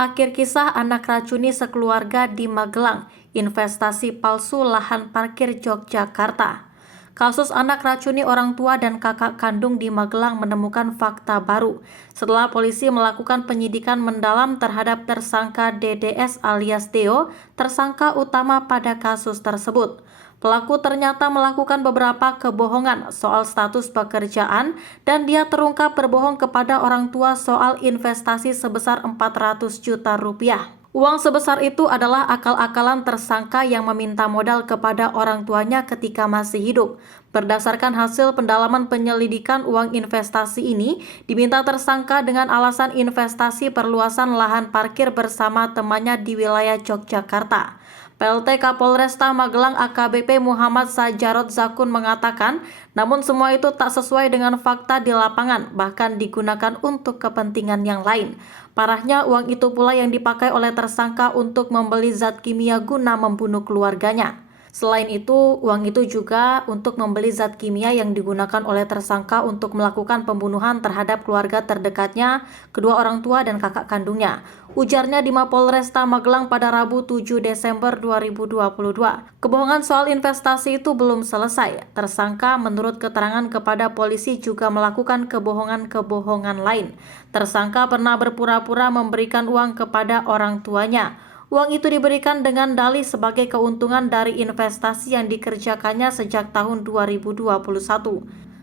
Akhir kisah anak racuni sekeluarga di Magelang, investasi palsu lahan parkir Yogyakarta. Kasus anak racuni orang tua dan kakak kandung di Magelang menemukan fakta baru setelah polisi melakukan penyidikan mendalam terhadap tersangka DDS alias Deo, tersangka utama pada kasus tersebut. Pelaku ternyata melakukan beberapa kebohongan soal status pekerjaan dan dia terungkap berbohong kepada orang tua soal investasi sebesar 400 juta rupiah. Uang sebesar itu adalah akal-akalan tersangka yang meminta modal kepada orang tuanya ketika masih hidup. Berdasarkan hasil pendalaman penyelidikan, uang investasi ini diminta tersangka dengan alasan investasi perluasan lahan parkir bersama temannya di wilayah Yogyakarta. PLT Kapolresta Magelang AKBP Muhammad Sajarot Zakun mengatakan, namun semua itu tak sesuai dengan fakta di lapangan, bahkan digunakan untuk kepentingan yang lain. Parahnya, uang itu pula yang dipakai oleh tersangka untuk membeli zat kimia guna membunuh keluarganya. Selain itu, uang itu juga untuk membeli zat kimia yang digunakan oleh tersangka untuk melakukan pembunuhan terhadap keluarga terdekatnya, kedua orang tua dan kakak kandungnya. Ujarnya di Mapolresta Magelang pada Rabu 7 Desember 2022. Kebohongan soal investasi itu belum selesai. Tersangka menurut keterangan kepada polisi juga melakukan kebohongan-kebohongan lain. Tersangka pernah berpura-pura memberikan uang kepada orang tuanya. Uang itu diberikan dengan dalih sebagai keuntungan dari investasi yang dikerjakannya sejak tahun 2021.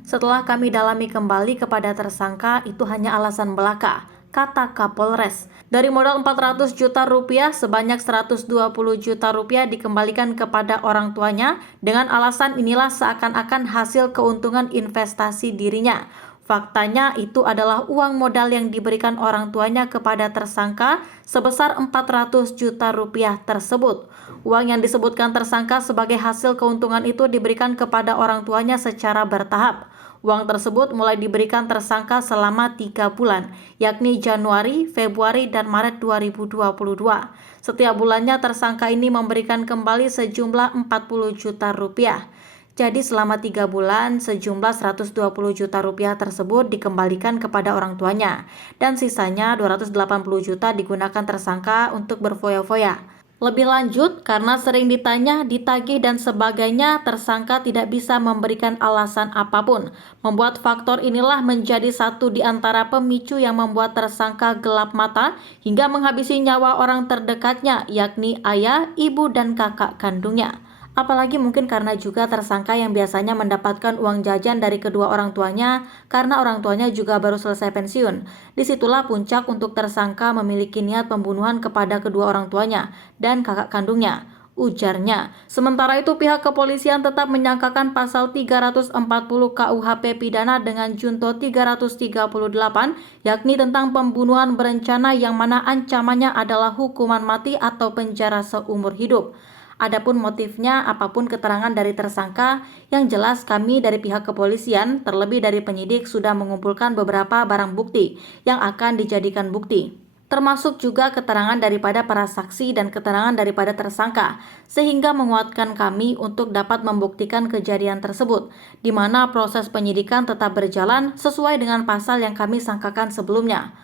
Setelah kami dalami kembali kepada tersangka, itu hanya alasan belaka, kata Kapolres. Dari modal 400 juta rupiah, sebanyak 120 juta rupiah dikembalikan kepada orang tuanya dengan alasan inilah seakan-akan hasil keuntungan investasi dirinya. Faktanya itu adalah uang modal yang diberikan orang tuanya kepada tersangka sebesar 400 juta rupiah tersebut. Uang yang disebutkan tersangka sebagai hasil keuntungan itu diberikan kepada orang tuanya secara bertahap. Uang tersebut mulai diberikan tersangka selama 3 bulan, yakni Januari, Februari, dan Maret 2022. Setiap bulannya tersangka ini memberikan kembali sejumlah 40 juta rupiah. Jadi selama 3 bulan, sejumlah 120 juta rupiah tersebut dikembalikan kepada orang tuanya, dan sisanya 280 juta digunakan tersangka untuk berfoya-foya. Lebih lanjut, karena sering ditanya, ditagih, dan sebagainya, tersangka tidak bisa memberikan alasan apapun. Membuat faktor inilah menjadi satu di antara pemicu yang membuat tersangka gelap mata hingga menghabisi nyawa orang terdekatnya, yakni ayah, ibu, dan kakak kandungnya. Apalagi mungkin karena juga tersangka yang biasanya mendapatkan uang jajan dari kedua orang tuanya karena orang tuanya juga baru selesai pensiun. Disitulah puncak untuk tersangka memiliki niat pembunuhan kepada kedua orang tuanya dan kakak kandungnya, ujarnya. Sementara itu pihak kepolisian tetap menyangkakan pasal 340 KUHP pidana dengan junto 338 yakni tentang pembunuhan berencana yang mana ancamannya adalah hukuman mati atau penjara seumur hidup. Adapun motifnya, apapun keterangan dari tersangka, yang jelas kami dari pihak kepolisian, terlebih dari penyidik, sudah mengumpulkan beberapa barang bukti yang akan dijadikan bukti, termasuk juga keterangan daripada para saksi dan keterangan daripada tersangka, sehingga menguatkan kami untuk dapat membuktikan kejadian tersebut, di mana proses penyidikan tetap berjalan sesuai dengan pasal yang kami sangkakan sebelumnya.